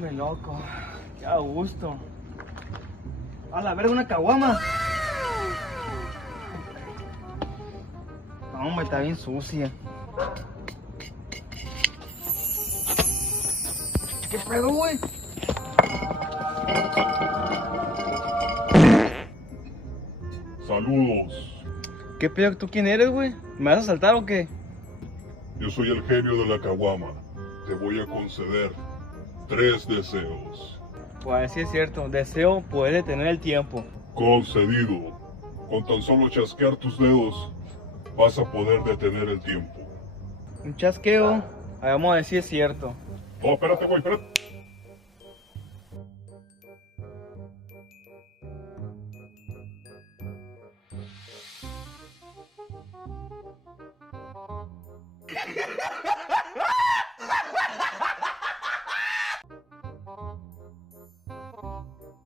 Hombre, loco. Qué a gusto. A la verga, una caguama. No, hombre, está bien sucia. ¿Qué pedo, güey? Saludos. ¿Qué pedo? ¿Tú quién eres, güey? ¿Me vas a asaltar o qué? Yo soy el genio de la caguama. Te voy a conceder 3 deseos. Pues sí es cierto. Deseo poder detener el tiempo. Concedido. Con tan solo chasquear tus dedos, vas a poder detener el tiempo. Un chasqueo. Vamos a ver si es cierto. No, espérate, güey, espérate.